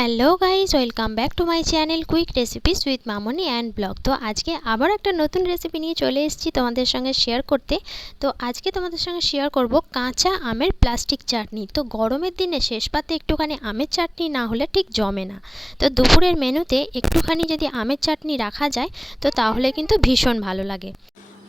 Hello guys, welcome back to my channel quick recipes with Mamoni and blog. তো আজকে আবার একটা নতুন রেসিপি নিয়ে চলে এসেছি তোমাদের সঙ্গে শেয়ার করতে। তো আজকে তোমাদের সঙ্গে শেয়ার করব কাঁচা আমের প্লাস্টিক চাটনি। তো গরমের দিনে শেষ পাতে একটুখানি আমের চাটনি না হলে ঠিক জমে না। তো দুপুরের মেনুতে একটুখানি যদি আমের চাটনি রাখা যায় তো তাহলে কিন্তু ভীষণ ভালো লাগে।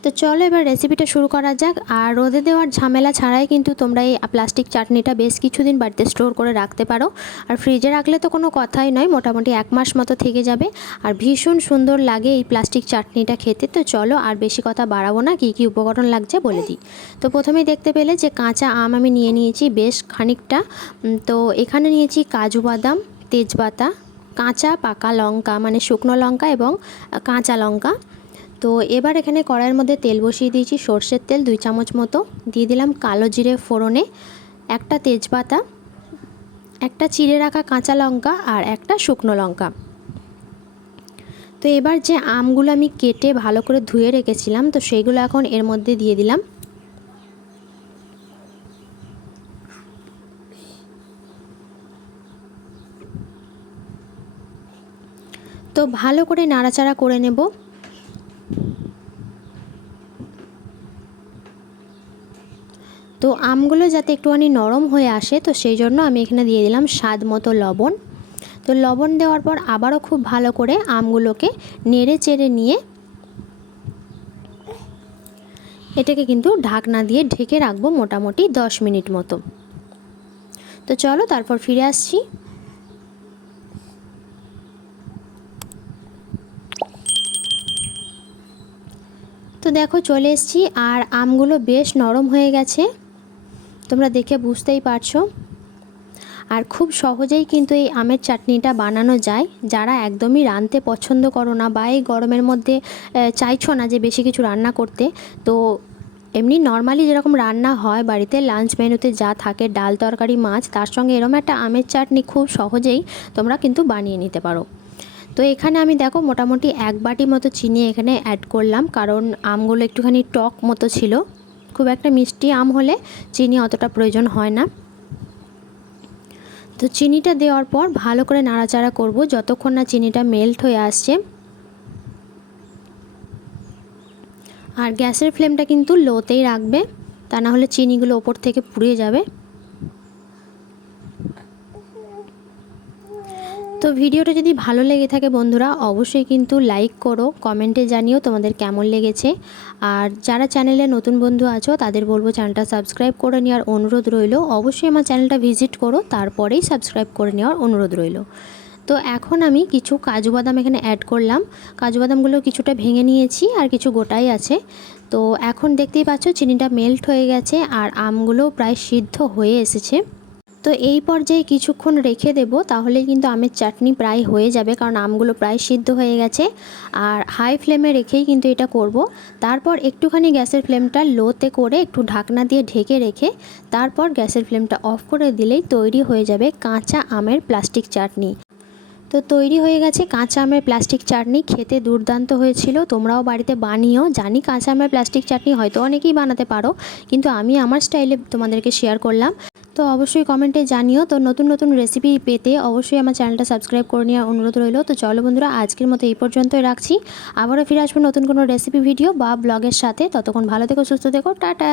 তো চলো এবার রেসিপিটা শুরু করা যাক। আর রোদে দেওয়ার ঝামেলা ছাড়াই কিন্তু তোমরা এই প্লাস্টিক চাটনিটা বেশ কিছুদিন বাড়িতে স্টোর করে রাখতে পারো। আর ফ্রিজে রাখলে তো কোনো কথাই নয়, মোটামুটি 1 মাস মতো থেকে যাবে। আর ভীষণ সুন্দর লাগে এই প্লাস্টিক চাটনিটা খেতে। তো চলো আর বেশি কথা বাড়াবো না, কী কী উপকরণ লাগছে বলে দিই। তো প্রথমেই দেখতে পেলে যে কাঁচা আম আমি নিয়ে নিয়েছি বেশ খানিকটা। তো এখানে নিয়েছি কাজু বাদাম, তেজপাতা, কাঁচা পাকা লঙ্কা মানে শুকনো লঙ্কা এবং কাঁচা লঙ্কা। তো এবার এখানে কড়াইয়ের মধ্যে তেল বসিয়ে দিয়েছি, সর্ষের তেল 2 চামচ মতো। দিয়ে দিলাম কালো জিরে ফোড়নে, একটা তেজপাতা, একটা চিড়ে রাখা কাঁচা লঙ্কা আর একটা শুকনো লঙ্কা। তো এবার যে আমগুলো আমি কেটে ভালো করে ধুয়ে রেখেছিলাম তো সেইগুলো এখন এর মধ্যে দিয়ে দিলাম। তো ভালো করে নাড়াচাড়া করে নেব। তো আমগুলো যাতে একটুখানি নরম হয়ে আসে তো সেই জন্য আমি এখানে দিয়ে দিলাম স্বাদ মতো লবণ। তো লবণ দেওয়ার পর আবারও খুব ভালো করে আমগুলোকে নেড়ে চেড়ে নিয়ে এটাকে কিন্তু ঢাকনা দিয়ে ঢেকে রাখবো মোটামুটি 10 মিনিট মতো। তো চলো তারপর ফিরে আসছি। তো দেখো চলে এসেছি আর আমগুলো বেশ নরম হয়ে গেছে, তোমরা দেখে বুঝতেই পারছো। আর খুব সহজেই কিন্তু এই আমের চাটনিটা বানানো যায়। যারা একদমই রাঁধতে পছন্দ করো না বা এই গরমের মধ্যে চাইছো না যে বেশি কিছু রান্না করতে, তো এমনি নর্মালি যেরকম রান্না হয় বাড়িতে লাঞ্চ মেনুতে যা থাকে ডাল তরকারি মাছ, তার সঙ্গে এরকম একটা আমের চাটনি খুব সহজেই তোমরা কিন্তু বানিয়ে নিতে পারো। তো এখানে আমি দেখো মোটামুটি 1 বাটি মতো চিনি এখানে অ্যাড করলাম, কারণ আমগুলো একটুখানি টক মতো ছিল। খুব একটা মিষ্টি আম হলে চিনি অতটা প্রয়োজন হয় না। তো চিনিটা দেওয়ার পর ভালো করে নাড়াচাড়া করব যতক্ষণ না চিনিটা মেল্ট হয়ে আসছে। আর গ্যাসের ফ্লেমটা কিন্তু লোতেই রাখবে, তা না হলে চিনিগুলো ওপর থেকে পুড়ে যাবে। তো ভিডিওটা যদি ভালো লেগে থাকে বন্ধুরা অবশ্যই কিন্তু লাইক করো, কমেন্টে জানিও তোমাদের কেমন লেগেছে। আর যারা চ্যানেলে নতুন বন্ধু আছো তাদের বলবো চ্যানেলটা সাবস্ক্রাইব করে নেওয়ার অনুরোধ রইল। অবশ্যই আমার চ্যানেলটা ভিজিট করো, তারপরেই সাবস্ক্রাইব করে নেওয়ার অনুরোধ রইল। তো এখন আমি কিছু কাজু বাদাম এখানে অ্যাড করলাম। কাজু বাদামগুলো কিছুটা ভেঙে নিয়েছি আর কিছু গোটাই আছে। তো এখন দেখতেই পাচ্ছ চিনিটা মেল্ট হয়ে গেছে আর আমগুলো প্রায় সিদ্ধ হয়ে এসেছে। তো এই পর্যায়ে কিছুক্ষণ রেখে দেব, তাহলেই কিন্তু আমের চাটনি প্রায় হয়ে যাবে, কারণ আমগুলো প্রায় সিদ্ধ হয়ে গেছে। আর হাই ফ্লেমে রেখেই কিন্তু এটা করব। তারপর একটুখানি গ্যাসের ফ্লেমটা লোতে করে একটু ঢাকনা দিয়ে ঢেকে রেখে তারপর গ্যাসের ফ্লেমটা অফ করে দিলেই তৈরি হয়ে যাবে কাঁচা আমের প্লাস্টিক চাটনি। তো তৈরি হয়ে গেছে কাঁচা আমের প্লাস্টিক চাটনি, খেতে দুর্দান্ত হয়েছিল। তোমরাও বাড়িতে বানিও। জানি কাঁচা আমের প্লাস্টিক চাটনি হয়তো অনেকেই বানাতে পারো, কিন্তু আমি আমার স্টাইলে তোমাদেরকে শেয়ার করলাম। তো অবশ্যই কমেন্টে জানিও। তো নতুন নতুন রেসিপি পেতে অবশ্যই আমার চ্যানেলটা সাবস্ক্রাইব করে নেওয়ার অনুরোধ রইল। তো চলো বন্ধুরা আজকের মতো এই পর্যন্তই রাখছি। আবারও ফিরে আসবো নতুন কোনো রেসিপি ভিডিও বা ব্লগের সাথে। ততক্ষণ ভালো থেকো, সুস্থ থেকো, টাটা।